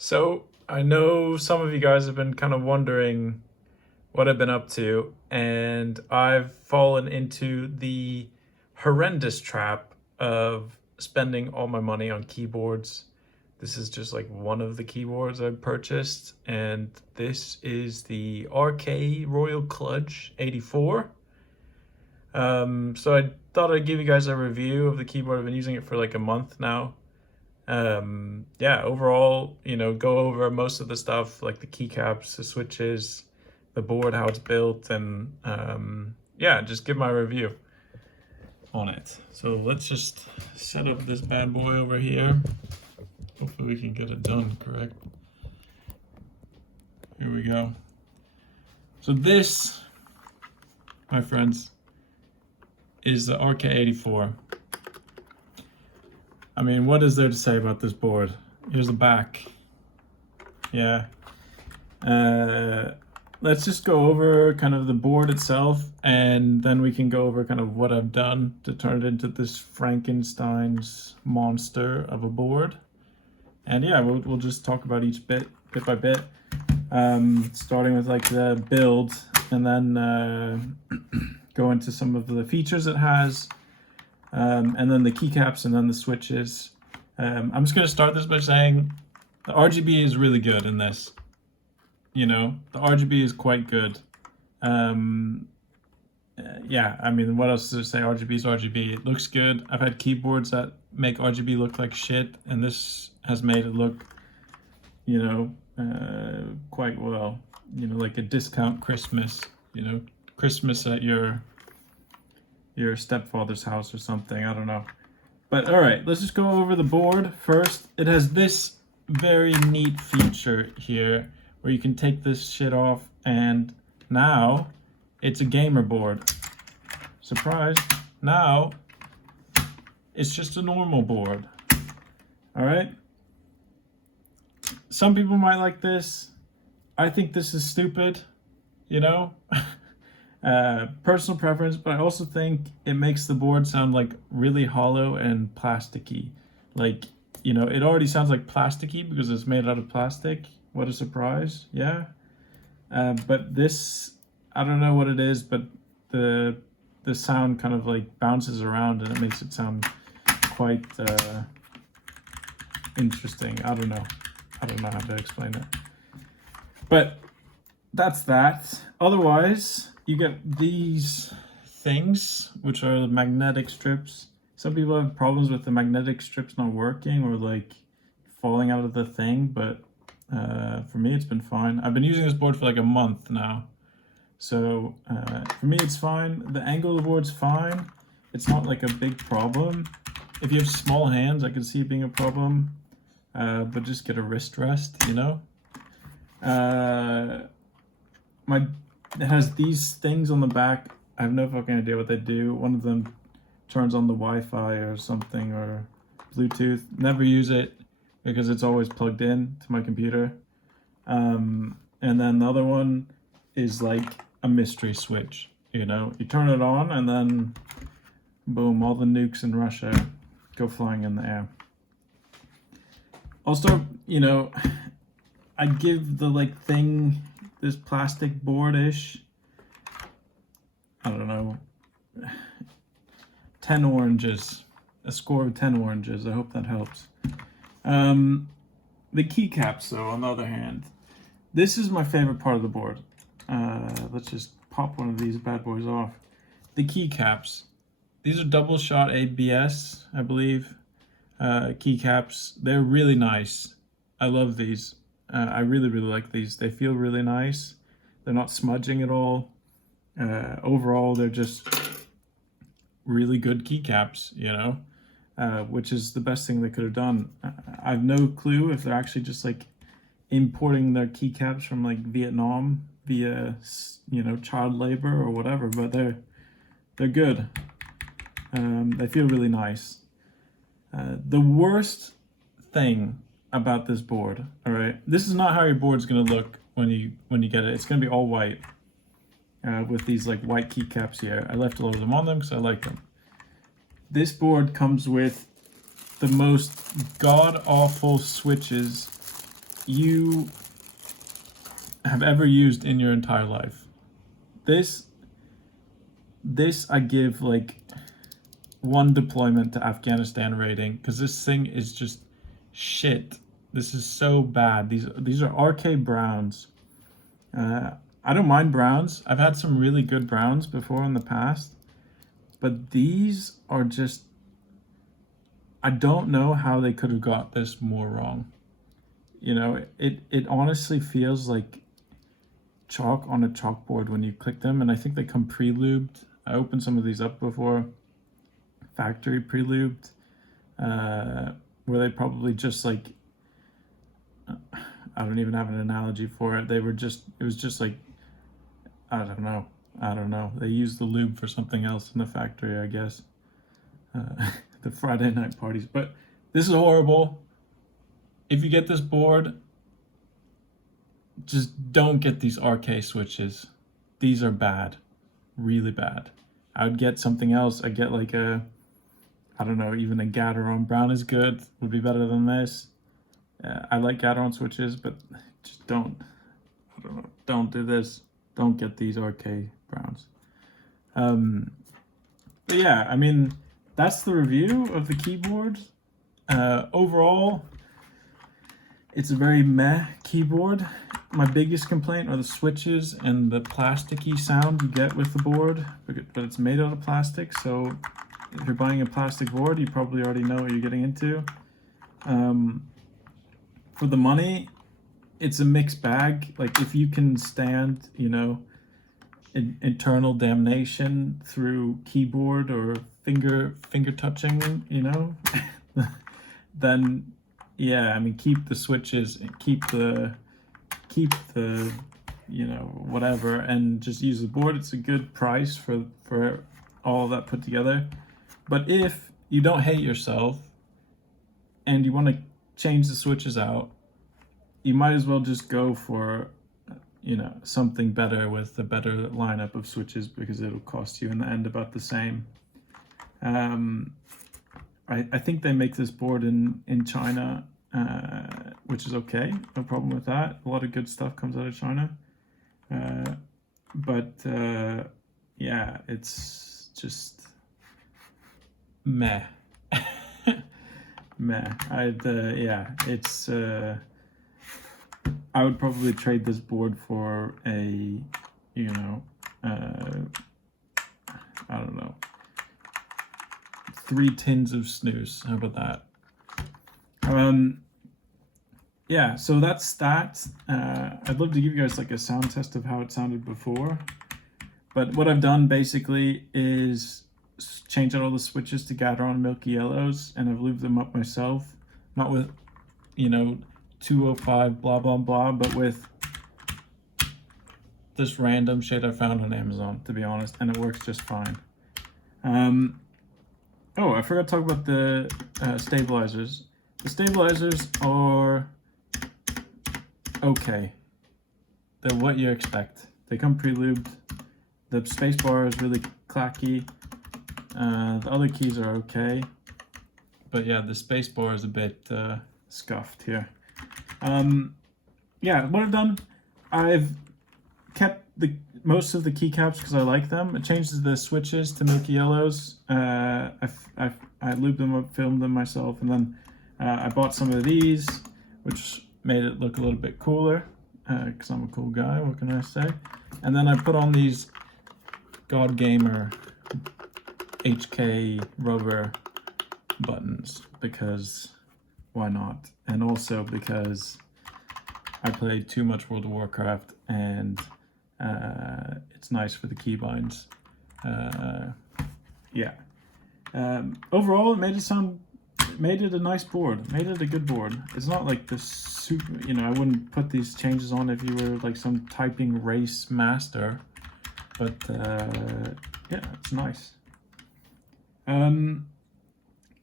So I know some of you guys have been kind of wondering what I've been up to, and I've fallen into the horrendous trap of spending all my money on keyboards. This is just like one of the keyboards I've purchased, and this is the Royal Kludge 84. So I thought I'd give you guys a review of the keyboard. I've been using it for like a month now. Yeah, overall, go over most of the stuff like the keycaps, the switches, the board, how it's built, and yeah, just give my review on it. So let's just set up this bad boy over here. Hopefully we can get it done correct. Here we go. So this, my friends, is the RK84. I mean, what is there to say about this board? Here's the back. Yeah. Let's just go over kind of the board itself, and then we can go over kind of what I've done to turn it into this Frankenstein's monster of a board. And yeah, we'll just talk about each bit by bit, starting with like the build, and then go into some of the features it has. And then the keycaps, and then the switches. I'm just going to start this by saying the RGB is really good in this. The RGB is quite good. Yeah, I mean, what else to say? RGB is RGB. It looks good. I've had keyboards that make RGB look like shit, and this has made it look, quite well. Like a discount Christmas, Christmas at your stepfather's house or something. I don't know. But all right, let's just go over the board first. It has this very neat feature here where you can take this shit off, and now it's a gamer board. Surprise. Now it's just a normal board. All right. Some people might like this. I think this is stupid, personal preference, but I also think it makes the board sound like really hollow and plasticky. Like, it already sounds like plasticky because it's made out of plastic. What a surprise. Yeah. But this, I don't know what it is, but the sound kind of like bounces around and it makes it sound quite interesting. I don't know how to explain it. But that's that. Otherwise, you get these things, which are the magnetic strips. Some people have problems with the magnetic strips not working or like falling out of the thing, but for me, it's been fine. I've been using this board for like a month now. So for me, it's fine. The angle of the board's fine. It's not like a big problem. If you have small hands, I can see it being a problem, but just get a wrist rest, It has these things on the back. I have no fucking idea what they do. One of them turns on the Wi-Fi or something, or Bluetooth. Never use it because it's always plugged in to my computer. And then the other one is like a mystery switch. You turn it on and then boom, all the nukes in Russia go flying in the air. Also, I give the like thing, this plastic board-ish, I don't know, 10 oranges, a score of 10 oranges. I hope that helps. The keycaps, though, on the other hand, this is my favorite part of the board. Let's just pop one of these bad boys off. The keycaps, these are double shot ABS, I believe, keycaps. They're really nice. I love these. I really like these. They feel really nice. They're not smudging at all. Overall, they're just really good keycaps, which is the best thing they could have done. I have no clue if they're actually just like importing their keycaps from like Vietnam via, child labor or whatever, but they're good. They feel really nice. The worst thing about this board, all right, this is not how your board's going to look when you get it. It's going to be all white with these like white keycaps here. I left a lot of them on them because I like them. This board comes with the most god-awful switches you have ever used in your entire life. This I give like 1 deployment to Afghanistan rating, because this thing is just shit. This is so bad. These are RK browns. I don't mind browns. I've had some really good browns before in the past, but these are just, I don't know how they could have got this more wrong. You know, it honestly feels like chalk on a chalkboard when you click them, and I think they come pre-lubed. I opened some of these up before, factory pre-lubed, where they probably just like, I don't even have an analogy for it. It was just like, I don't know. They used the lube for something else in the factory, I guess. The Friday night parties. But this is horrible. If you get this board, just don't get these RK switches. These are bad. Really bad. I would get something else. I'd get like a, I don't know, even a Gateron brown is good. Would be better than this. I like Gateron switches, but just don't do this. Don't get these RK browns. But yeah, I mean, that's the review of the keyboard. Overall, it's a very meh keyboard. My biggest complaint are the switches and the plasticky sound you get with the board, but it's made out of plastic, so if you're buying a plastic board, you probably already know what you're getting into. For the money, it's a mixed bag. Like, if you can stand, you know, internal damnation through keyboard or finger touching, you know, then yeah, I mean, keep the switches and keep the you know, whatever, and just use the board. It's a good price for all of that put together. But if you don't hate yourself and you want to change the switches out, you might as well just go for, you know, something better with a better lineup of switches, because it'll cost you in the end about the same. I think they make this board in China, which is okay, no problem with that. A lot of good stuff comes out of China. But yeah, it's just meh. Meh. Yeah, it's I would probably trade this board for a, you know, I don't know, 3 tins of snooze. How about that? Yeah, so that's that. I'd love to give you guys like a sound test of how it sounded before. But what I've done basically is change out all the switches to Gateron Milky Yellows, and I've lubed them up myself. Not with, you know, 205 blah blah blah, but with this random shit I found on Amazon, to be honest, and it works just fine. Oh, I forgot to talk about the stabilizers. The stabilizers are okay. They're what you expect. They come pre-lubed. The spacebar is really clacky. The other keys are okay. But yeah, the spacebar is a bit scuffed here. Yeah, what I've done, I've kept most of the keycaps because I like them. I changed the switches to Milky Yellows. I lubed them up, filmed them myself, and then I bought some of these, which made it look a little bit cooler, because I'm a cool guy, what can I say? And then I put on these God Gamer HK rubber buttons, because why not? And also because I played too much World of Warcraft, and it's nice for the keybinds. Yeah. Overall, it made it a nice board, made it a good board. It's not like the super, you know, I wouldn't put these changes on if you were like some typing race master, but yeah, it's nice.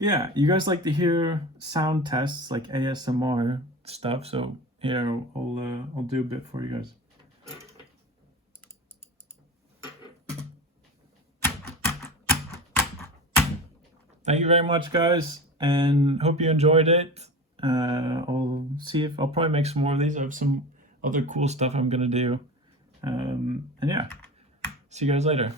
Yeah, you guys like to hear sound tests, like ASMR stuff, so here, I'll do a bit for you guys. Thank you very much, guys, and hope you enjoyed it. I'll see if I'll probably make some more of these. I have some other cool stuff I'm gonna do. And yeah, see you guys later.